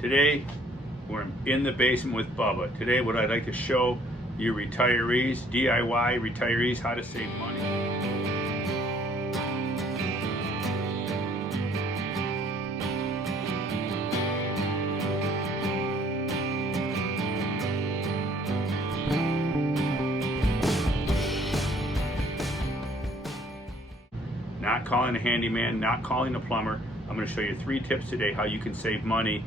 Today, we're in the basement with Bubba. Today, what I'd like to show you retirees, DIY retirees, how to save money. Not calling a handyman, not calling a plumber. I'm going to show you 3 tips today how you can save money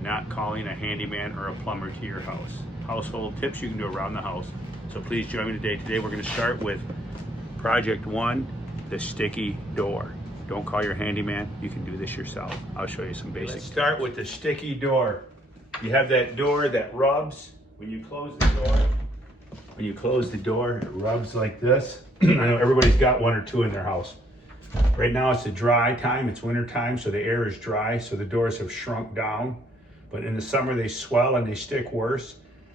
not calling a handyman or a plumber to your house. Household tips you can do around the house. So please join me today. Today we're going to start with project 1, the sticky door. Don't call your handyman, you can do this yourself. I'll show you some basics. Let's start with the sticky door. You have that door that rubs. When you close the door, it rubs like this. I know everybody's got 1 or 2 in their house. Right now it's a dry time, it's winter time, so the air is dry, so the doors have shrunk down. But in the summer they swell and they stick worse.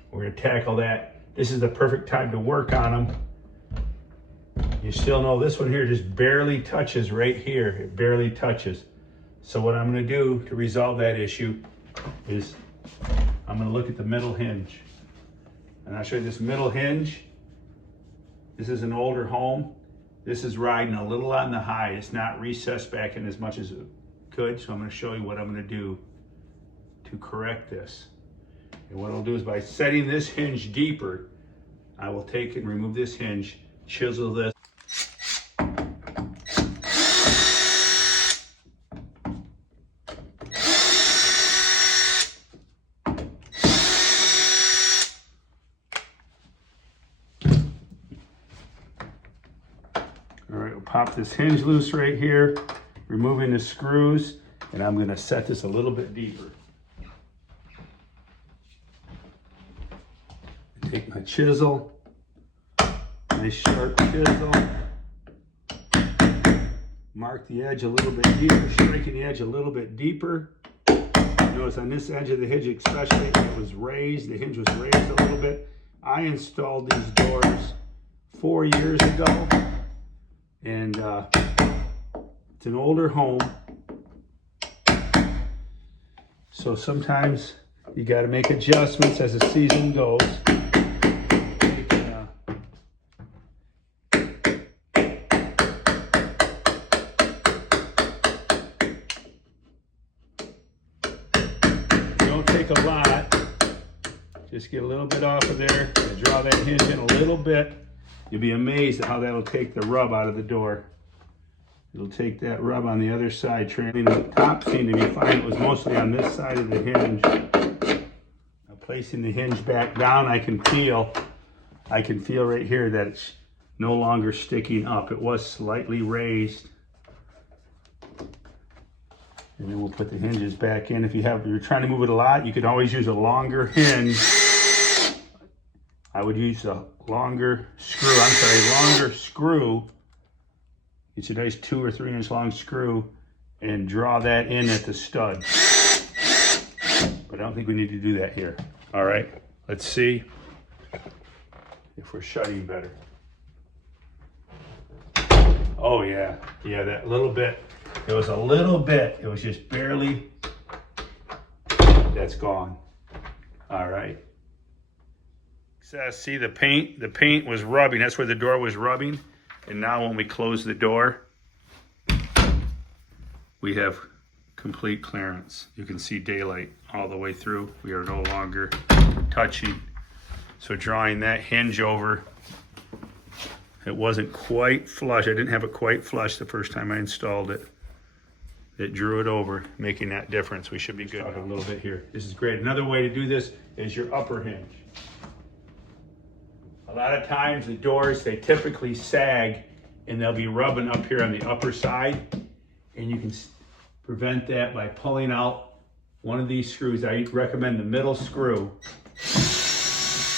We're gonna tackle that. This is the perfect time to work on them. You still know this one here just barely touches right here. It barely touches. So what I'm gonna do to resolve that issue is I'm gonna look at the middle hinge. And I'll show you this middle hinge. This is an older home. This is riding a little on the high. It's not recessed back in as much as it could. So I'm gonna show you what I'm gonna do to correct this. And what I'll do is by setting this hinge deeper, I will take and remove this hinge, chisel this. All right, we'll pop this hinge loose right here, removing the screws, and I'm gonna set this a little bit deeper. Take my chisel, nice sharp chisel, mark the edge a little bit deeper, striking the edge a little bit deeper. Notice on this edge of the hinge especially, it was raised, the hinge was raised a little bit. I installed these doors 4 years ago, and it's an older home, so sometimes you got to make adjustments as the season goes. Don't take a lot, just get a little bit off of there and draw that hinge in a little bit. You'll be amazed at how that'll take the rub out of the door. It'll take that rub on the other side. The top seemed to be fine. It was mostly on this side of the hinge. Now placing the hinge back down, I can feel right here that it's no longer sticking up. It was slightly raised. And then we'll put the hinges back in. If you're trying to move it a lot, you could always use a longer hinge. I would use a longer screw. It's a nice 2 or 3 inch long screw and draw that in at the stud. But I don't think we need to do that here. All right, let's see if we're shutting better. Oh yeah, that little bit. It was a little bit, it was just barely, that's gone. All right. See the paint was rubbing. That's where the door was rubbing. And now when we close the door, we have complete clearance. You can see daylight all the way through. We are no longer touching. So drawing that hinge over, it wasn't quite flush. I didn't have it quite flush the first time I installed it. It drew it over, making that difference. We should be good. A little bit here. This is great. Another way to do this is your upper hinge. A lot of times the doors, they typically sag and they'll be rubbing up here on the upper side, and you can prevent that by pulling out one of these screws. I recommend the middle screw.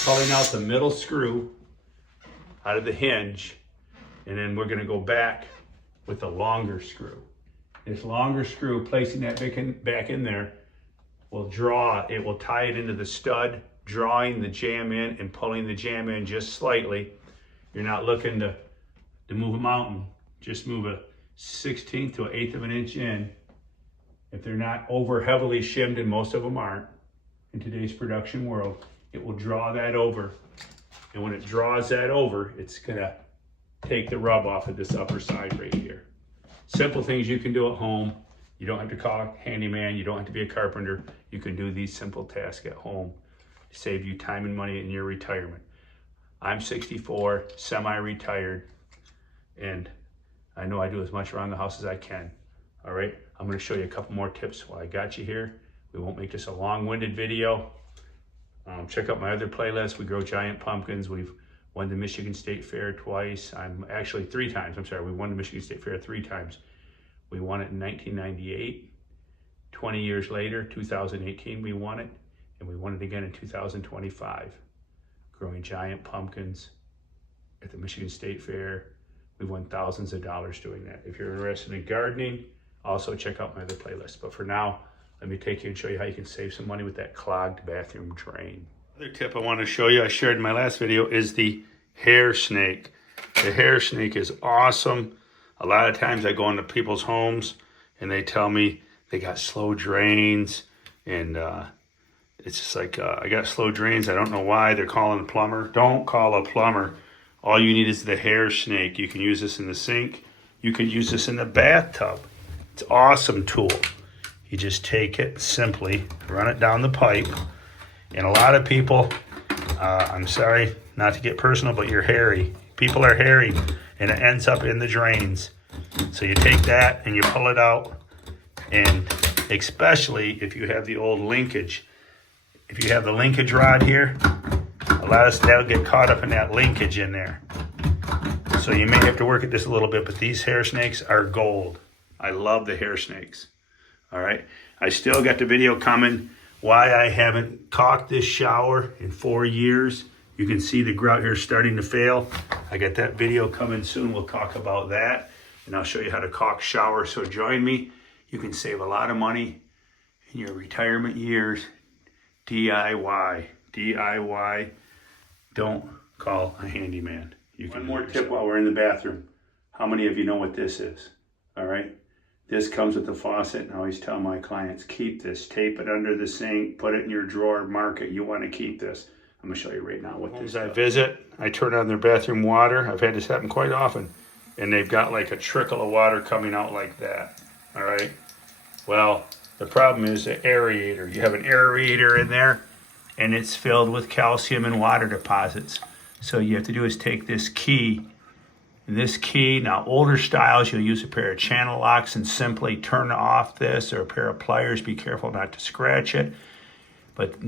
Pulling out the middle screw out of the hinge, and then we're going to go back with a longer screw. This longer screw, placing that back in there, will tie it into the stud, drawing the jam in and pulling the jam in just slightly. You're not looking to move a mountain, just move a 1/16 to 1/8 of an inch in, if they're not over heavily shimmed, and most of them aren't in today's production world, it will draw that over. And when it draws that over, it's gonna take the rub off of this upper side right here. Simple things you can do at home. You don't have to call a handyman. You don't have to be a carpenter. You can do these simple tasks at home to save you time and money in your retirement. I'm 64, semi-retired, and I know I do as much around the house as I can. All right, I'm gonna show you a couple more tips while I got you here. We won't make this a long-winded video. Check out my other playlist. We grow giant pumpkins. We've won the Michigan State Fair twice. I'm actually 3 times. I'm sorry, we won the Michigan State Fair 3 times. We won it in 1998. 20 years later, 2018, we won it. And we won it again in 2025. Growing giant pumpkins at the Michigan State Fair. We've won thousands of dollars doing that. If you're interested in gardening, also check out my other playlist. But for now, let me take you and show you how you can save some money with that clogged bathroom drain. Another tip I want to show you, I shared in my last video, is the hair snake. The hair snake is awesome. A lot of times I go into people's homes and they tell me they got slow drains, and it's just like, I got slow drains. I don't know why. They're calling a plumber. Don't call a plumber. All you need is the hair snake. You can use this in the sink. You can use this in the bathtub. It's an awesome tool. You just take it simply, run it down the pipe. And a lot of people, I'm sorry not to get personal, but you're hairy. People are hairy, and it ends up in the drains. So you take that and you pull it out, and especially if you have the old linkage. If you have the linkage rod here, a lot of that'll get caught up in that linkage in there. So you may have to work at this a little bit, but these hair snakes are gold. I love the hair snakes. All right, I still got the video coming why I haven't caulked this shower in 4 years. You can see the grout here starting to fail. I got that video coming soon. We'll talk about that, and I'll show you how to caulk shower. So join me. You can save a lot of money in your retirement years. DIY. DIY. Don't call a handyman. One more tip while we're in the bathroom. How many of you know what this is? All right. This comes with the faucet, and I always tell my clients, keep this. Tape it under the sink, put it in your drawer, mark it. You want to keep this. I'm going to show you right now what this is. I visit, I turn on their bathroom water. I've had this happen quite often. And they've got like a trickle of water coming out like that. All right. Well, the problem is the aerator. You have an aerator in there, and it's filled with calcium and water deposits. So you have to do is take this key. Now older styles, you'll use a pair of channel locks and simply turn off this, or a pair of pliers. Be careful not to scratch it. But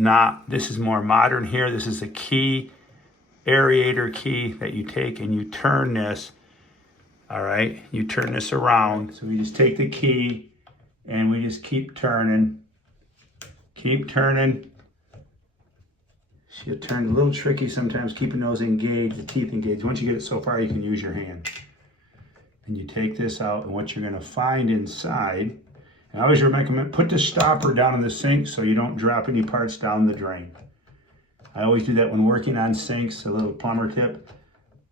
this is more modern here. This is the key, aerator key that you take and you turn this. All right, you turn this around. So we just take the key and we just keep turning. Keep turning. She'll turn a little tricky sometimes, keeping those engaged, the teeth engaged. Once you get it so far, you can use your hand. And you take this out, and what you're going to find inside, and I always recommend put the stopper down in the sink so you don't drop any parts down the drain. I always do that when working on sinks, a little plumber tip.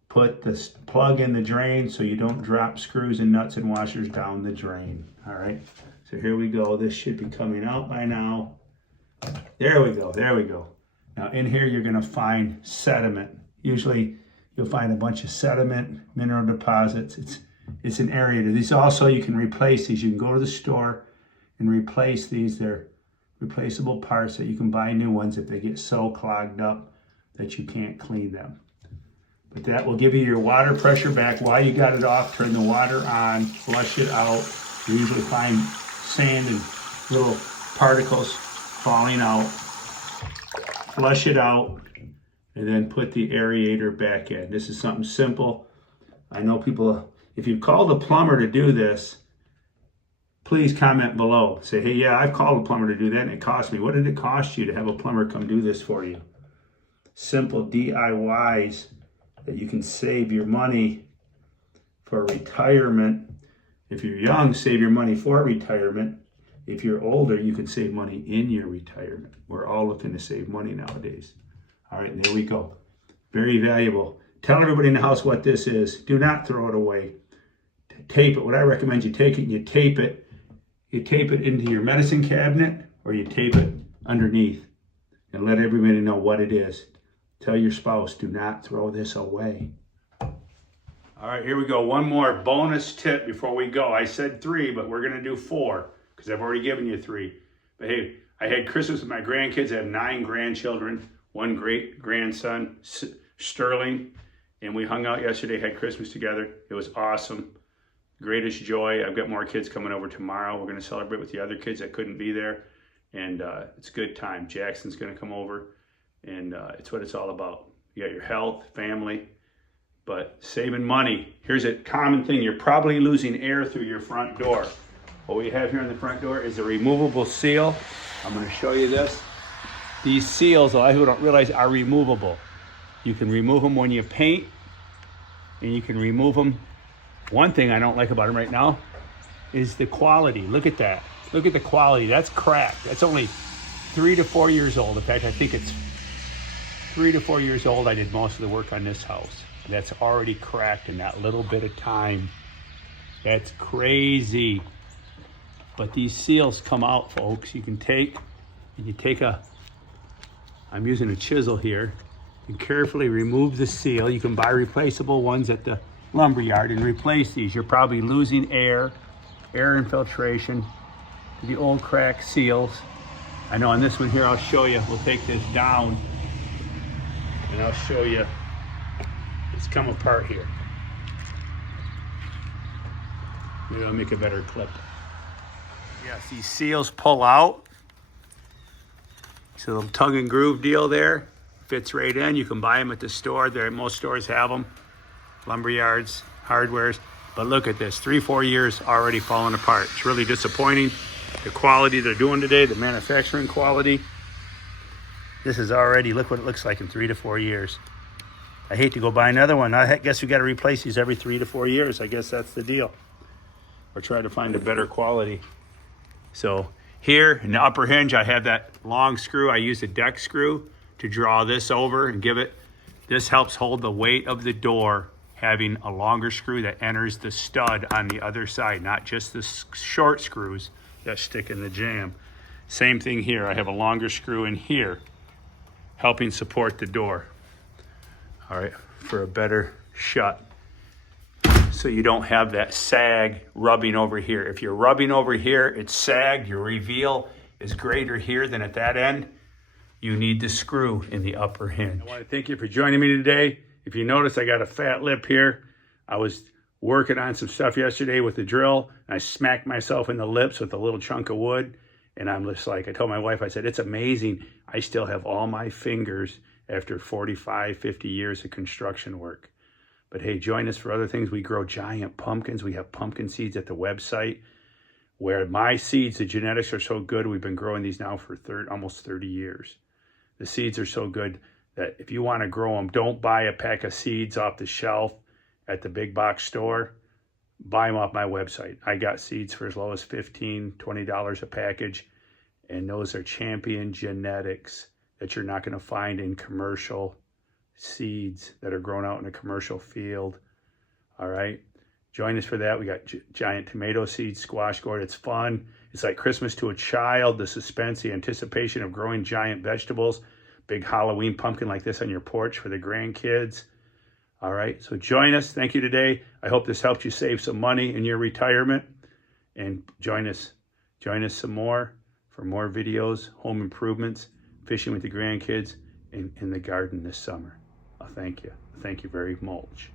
Put the plug in the drain so you don't drop screws and nuts and washers down the drain. All right, so here we go. This should be coming out by now. There we go, there we go. Now in here you're gonna find sediment. Usually you'll find a bunch of sediment, mineral deposits. It's an aerator. These also, you can replace these. You can go to the store and replace these. They're replaceable parts that you can buy new ones if they get so clogged up that you can't clean them. But that will give you your water pressure back. While you got it off, turn the water on, flush it out. You usually find sand and little particles falling out. Flush it out, and then put the aerator back in. This is something simple. I know people, if you've called a plumber to do this, please comment below. Say, hey, yeah, I've called a plumber to do that and it cost me. What did it cost you to have a plumber come do this for you? Simple DIYs that you can save your money for retirement. If you're young, save your money for retirement. If you're older, you can save money in your retirement. We're all looking to save money nowadays. All right, there we go. Very valuable. Tell everybody in the house what this is. Do not throw it away. Tape it. What I recommend, you take it and you tape it You tape it into your medicine cabinet or you tape it underneath and let everybody know what it is. Tell your spouse, do not throw this away. All right, here we go. One more bonus tip before we go. I said 3, but we're gonna do 4 because I've already given you 3. But hey, I had Christmas with my grandkids. I have 9 grandchildren, 1 great grandson, Sterling, and we hung out yesterday, had Christmas together. It was awesome. Greatest joy. I've got more kids coming over tomorrow. We're gonna celebrate with the other kids that couldn't be there. And it's a good time. Jackson's gonna come over, and it's what it's all about. You got your health, family, but saving money. Here's a common thing. You're probably losing air through your front door. What we have here on the front door is a removable seal. I'm gonna show you this. These seals, a lot of people don't realize, are removable. You can remove them when you paint, and you can remove them. One thing I don't like about them right now is the quality. Look at that. Look at the quality. That's cracked. That's only 3 to 4 years old. In fact, I think it's 3 to 4 years old. I did most of the work on this house. That's already cracked in that little bit of time. That's crazy. But these seals come out, folks. You can take, and you take I'm using a chisel here, and carefully remove the seal. You can buy replaceable ones at the lumber yard and replace these. You're probably losing air infiltration, the old cracked seals. I know on this one here, I'll show you. We'll take this down, and I'll show you. It's come apart here. Maybe I'll make a better clip. Yes, these seals pull out. So the tug and groove deal there fits right in. You can buy them at the store. Most stores have them. Lumber yards, hardwares. But look at this, 3-4 years already falling apart. It's really disappointing. The quality they're doing today, the manufacturing quality. This is already, look what it looks like in 3 to 4 years. I hate to go buy another one. I guess we got to replace these every 3 to 4 years. I guess that's the deal. Or try to find a better quality. So here in the upper hinge, I have that long screw. I use a deck screw to draw this over and give it. This helps hold the weight of the door, having a longer screw that enters the stud on the other side, not just the short screws that stick in the jamb. Same thing here. I have a longer screw in here, helping support the door. All right, for a better shut. So you don't have that sag rubbing over here. If you're rubbing over here, it's sagged, your reveal is greater here than at that end. You need the screw in the upper hinge. I want to thank you for joining me today. If you notice, I got a fat lip here. I was working on some stuff yesterday with the drill, and I smacked myself in the lips with a little chunk of wood. And I'm just like, I told my wife, I said, it's amazing. I still have all my fingers after 45, 50 years of construction work. But hey, join us for other things. We grow giant pumpkins. We have pumpkin seeds at the website where my seeds, the genetics are so good. We've been growing these now for almost 30 years. The seeds are so good that if you want to grow them, don't buy a pack of seeds off the shelf at the big box store. Buy them off my website. I got seeds for as low as $15, $20 a package. And those are champion genetics that you're not going to find in commercial seeds that are grown out in a commercial field. All right. Join us for that. We got giant tomato seeds, squash gourd. It's fun. It's like Christmas to a child. The suspense, the anticipation of growing giant vegetables. Big Halloween pumpkin like this on your porch for the grandkids. All right. So join us. Thank you today. I hope this helped you save some money in your retirement. And join us some more for more videos, home improvements, fishing with the grandkids, in the garden this summer. Thank you. Thank you very much.